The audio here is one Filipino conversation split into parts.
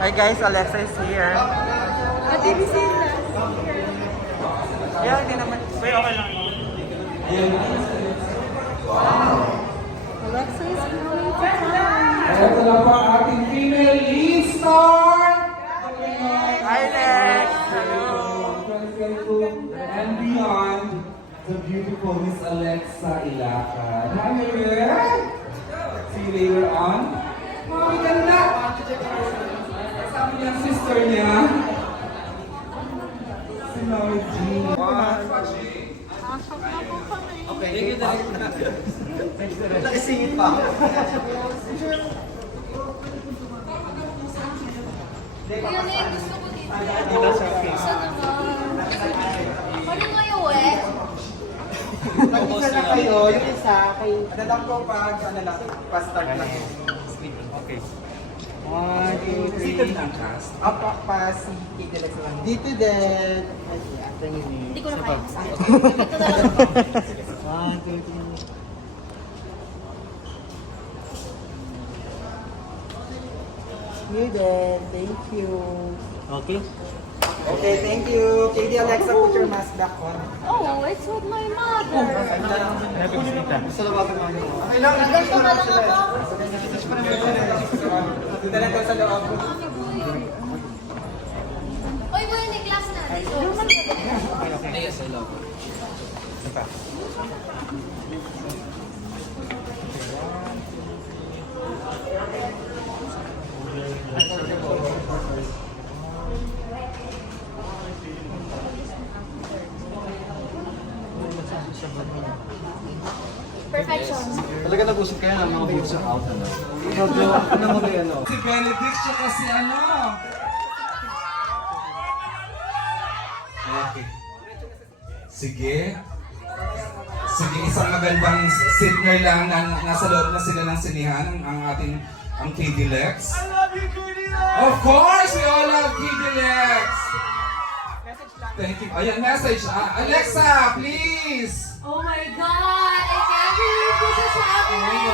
Hi guys, Alexa is here. BBC na. Yeah, hindi naman. Wait, okay lang. Alexa is coming to town. Ito na po ang ating female lead star! Hi Lex! Hello! 2022 and beyond, the beautiful Miss Alexa Ilacan. Hi, Miriam! See you later on. Mami, ganda! Kasama niya ang sister niya. Si Mami G. Okay, thank you na. Nakisingit pa ako. Yun eh, gusto ko dito. Dito sa face. Gusto naman. Ano nga yung eh? Mag-isa na kayo, yung isa kay... Ano lang ko pag, ano lang, pa-start lang. Okay. 1, 2, 3. Seated ang cast? Pa si Kate Alex lang. Dito din. Hindi ko na kaya masakit. Ito na lang ako. 1, 2, 3. You then, thank you. Okay. Okay, thank you. KD Alexa, put your mask back on. Oh, it's with my mother. Sa labas ng mga. Okay lang. Ganito na lang ako. Dito lang daw sa loob. Uy, boy, may class na. Yes, I love. Ito. Perfection. Talaga nag-usap kayo ng mga views sa out, ano? Medyo, ano mo ba ano? Si Benedict siya kasi ano? Okay. Sige. Sige, isang magandang signal lang na nasa loob na sila ng sinihan ang ating ang KD Lex. I love you, KD Lex! Of course, we all love KD Lex! Thank you. Ayan, message. Alexa, please! Oh my God! I can't believe this is happening!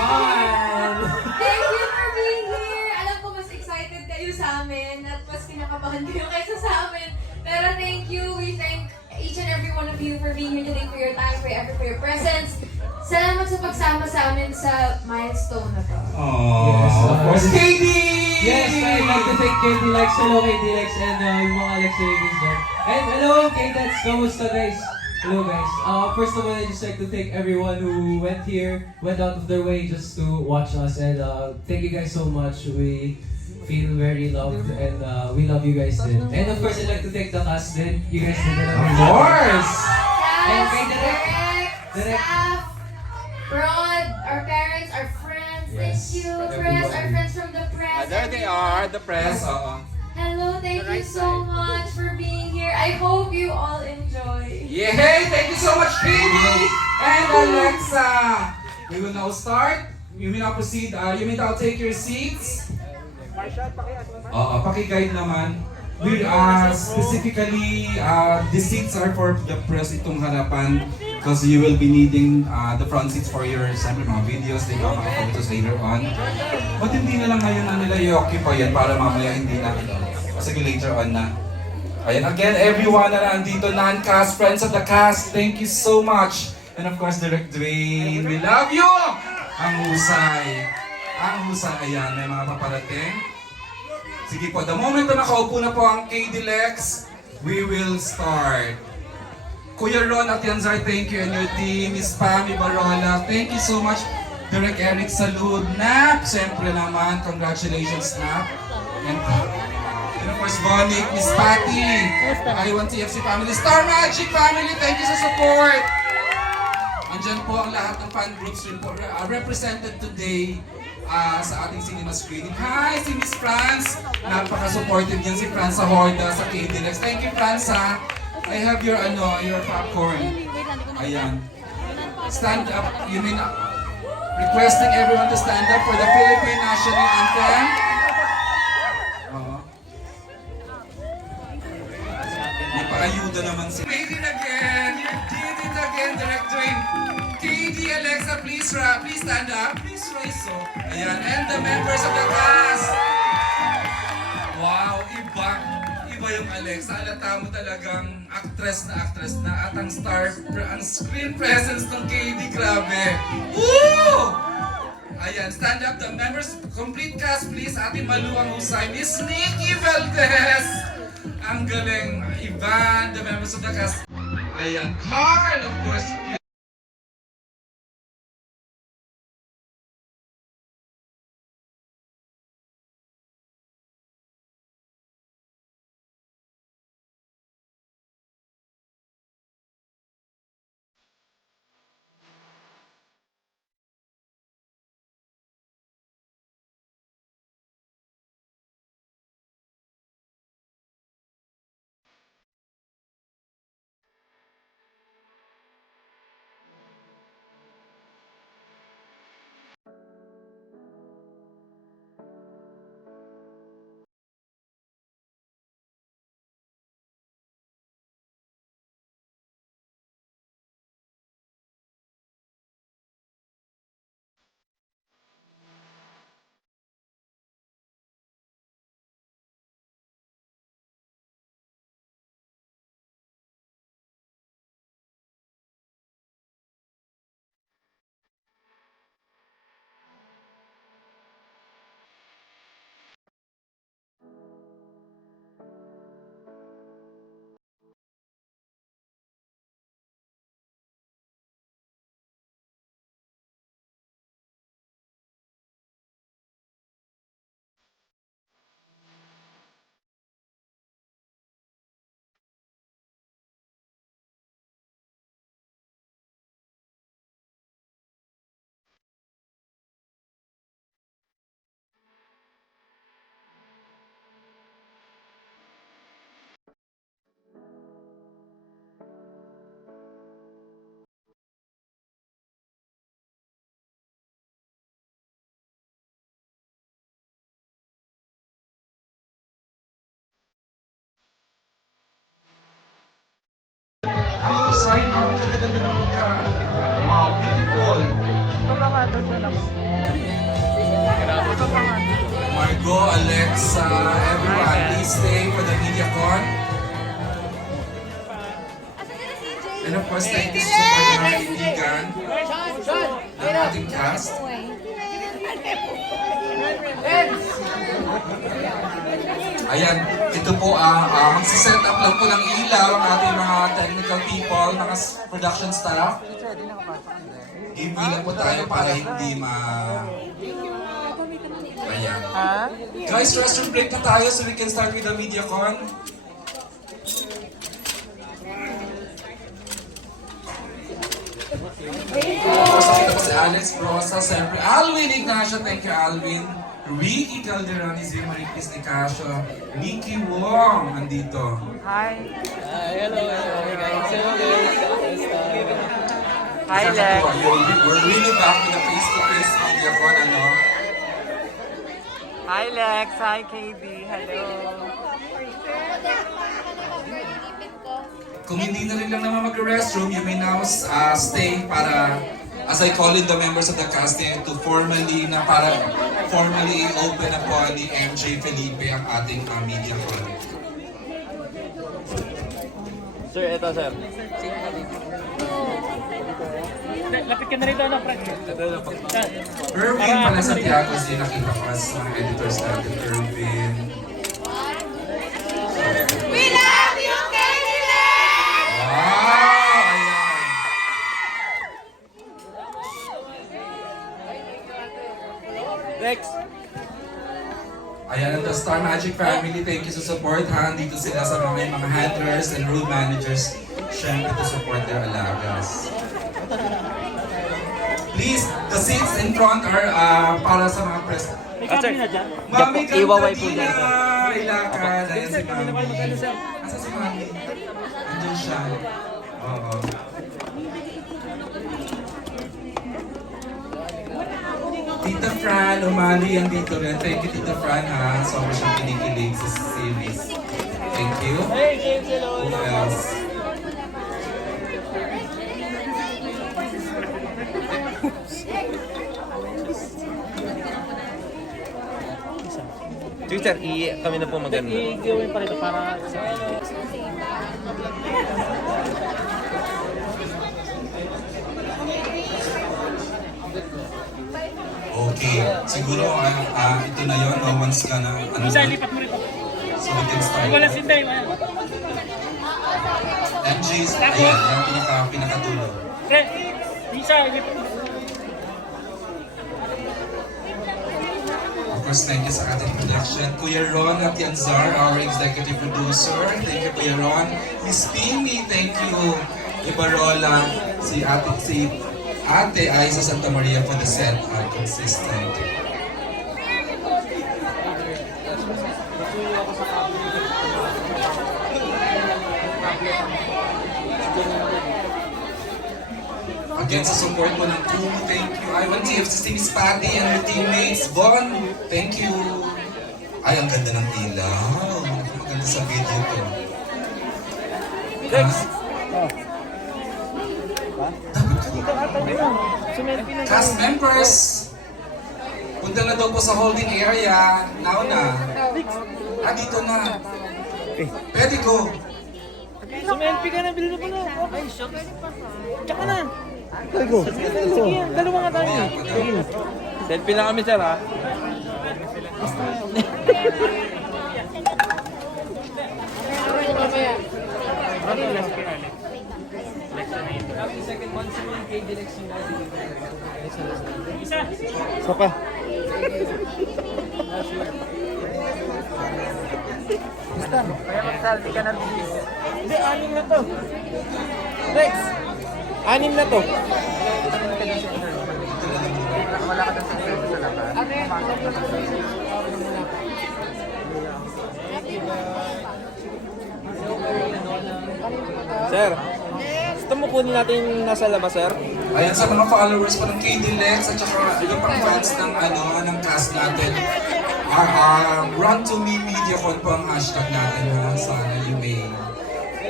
Thank you for being here! Alam ko mas excited kayo sa amin at mas kinakabahan kayo kaysa sa amin. Pero thank you. We thank each and every one of you for being here today, for your time, for your presence. Salamat sa pagsama sa amin sa milestone na to. Oh, of course, KD! Yes, I'd like to thank KD Lex. Hello, KD Lex, and yung mga Alexa ladies there. And hello, KDEX. Kamusta, guys? Hello, guys. First of all, I'd just like to thank everyone who went here, went out of their way just to watch us. And thank you guys so much. We feel very loved, and we love you guys din. And of course, I'd like to thank the cast din. You guys did a Of course! And Cast, kay Direk. Direk, staff, Rod, our parents, our friends. Thank Yes, you, for press, our everyone. friends from the press. There they are, the press. Hello, thank you so much for being here. I hope you all enjoy. Yay! Thank you so much, KD and Alexa. We will now start. You may now proceed. You may now take your seats. Paki-guide naman. We specifically, the seats are for the press itong harapan because you will be needing the front seats for your siyempre, mga videos, mga photos later on. But hindi na lang ngayon na nila i-occupy yan para mamaya hindi na. Sige, later on na. Ayan, again, everyone na nandito, non-cast, friends of the cast, thank you so much. And of course, Direct Dwayne, we love you! Ang husay. Ang husay. Ayan, may mga paparating. Sige po, the moment na nakaupo na po ang KD Lex, we will start. Kuya Ron at Yanzar, thank you, and your team. Miss Pami Barola, thank you so much. Direct Eric Salud, Nap, siyempre naman, congratulations, Nap. And of course, Bonik, Miss Patty, I1 TFC family, Star Magic family, thank you sa support. Andyan po ang lahat ng fan groups rin po, represented today sa ating cinema screening. Hi, si Miss France. Napaka-supportive yan si Franz sa Horda, sa KD Lex. Thank you, Franz, ha. I have your, your popcorn. Ayan. Stand up. You mean, requesting everyone to stand up for the Philippine National Anthem. May pa-ayuda naman si... Made it again! You did it again, Direct Dwayne. KD, Alexa, please stand up. Please rise so. Ayan, and the members of the cast. Wow. Alex, halata mo talagang actress na at ang ang screen presence ng KD, grabe. Woo! Ayan, stand up the members, complete cast please. Ate Malu ang husay, Miss Nikki Valdez. Ang galing, Ivan, the members of the cast. Ayan, Carl, of course. Sign up to the beautiful. Margot, Alexa, everyone, please stay for the MediaCon. And of course, thank you so much mga kaibigan ng ating cast. Ayan, ito po, magsiset up lang po ng ilaw ang ating mga technical people, mga production staff. Give me lang po tayo para hindi Ayan. Guys, restroom break na tayo so we can start with the MediaCon. Tapos nakita po si Alex Rosa, siyempre Alvin Ignacio, thank you Alvin. Ricky Calderoni, Marie Chris Nicasio, Nikki Wong, andito. Hi. Hello guys. Hello guys. Hi, Lex. We're really back to the face-to-face MediaCon, ano? Hi, Lex. Hi, KB. Hello. Kung hindi na rin lang naman mag-restroom, you may now stay para, as I call in the members of the casting, to formally open na po ni MJ Felipe ang ating MediaCon. Sir, ito sir. Lapit ka na rin doon, Frank. Erwin pala Santiago, si nakita ko sa mga editors natin, Erwin. We love you, Candyland! Wow! Ayan. Next. Ayan ang The Star Magic family. Thank you sa support. Dito sila sa mga handlers and road managers. Siyempre to support their alagas. Please, the seats in front are para sa mga press. Sir, Mami iwaway po Cantabina! dyan. Ilakad. Ayan si Mami. Asa si Mami? Andiyan siya. Oo. Tita Fran, umali yan dito rin. Thank you, Tita Fran, ha. Sobra siyang kinikilig sa series. Thank you. Hey, James, hello. Who else? Sige sir, kami na po maganda. I-gawin pa rin para sa... Okay, siguro ito na yun, no one's gonna, Isa, lipat mo rito. so we can start. Wala si Day. MJ's, ayan, yung pinakatulog. Pre, isa, lipat mo. Of course, thank you sa ating production. Kuya Ron at Yanzar, our executive producer. Thank you, Kuya Ron. Miss Pimi, thank you. Ibarola, si Ate Aiza Santa Maria for the set, consistent. Again, sa support mo ng crew, thank you. I1TFCC Miss Patty and her teammates. Von, thank you. Ay, ang ganda ng ilaw. Maganda sa video to. Cast members, punta na daw po sa holding area. Nauna. Dito na. Pwede go. Sumelfie ka na, bilhin mo na. Okay, siya. Tsaka na. Sige yan, dalawa nga tayo. Selfie na kami sir ha. Second one, si KD Lex yung Isa. Isa pa. Kaya mag-selfie ka na, please. Hindi, 6 na to. Rex! 6 na to. Wala ka ng selfie sa labas. Sir, gusto mo kunin natin nasa labas sir? Ayan, sa mga followers po ng KD Lex at saka ilang pang fans ng ng cast natin. Run to me MediaCon po ang hashtag natin. Sana yung may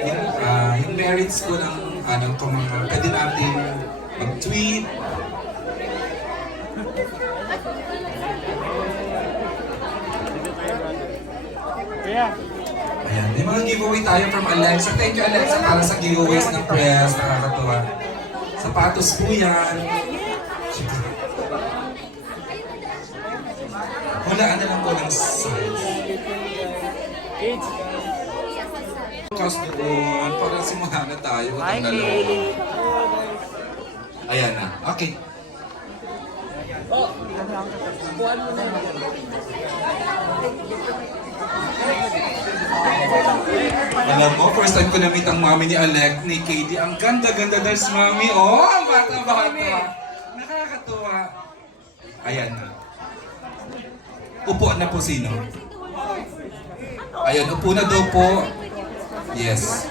yung merits ko ng itong mga pwede natin mag-tweet. Kaya, Ayan, may mga giveaway tayo from Alexa. Thank you Alexa para sa giveaways ng press. Nakakatuwa. Sapatos po yan. Hulaan na lang po ng size. Cast doon. Para simulan na tayo. Hi, Itong dalawa. Kay. Ayan na. Okay. Alam mo, first time ko na-meet ang mami ni Alec, ni KD. Ang ganda-ganda dahil si mami. Oh, ang bata-bata. Nakakatuwa. Ayan na. Upo na po sino? Ayan, upo na daw po. Yes.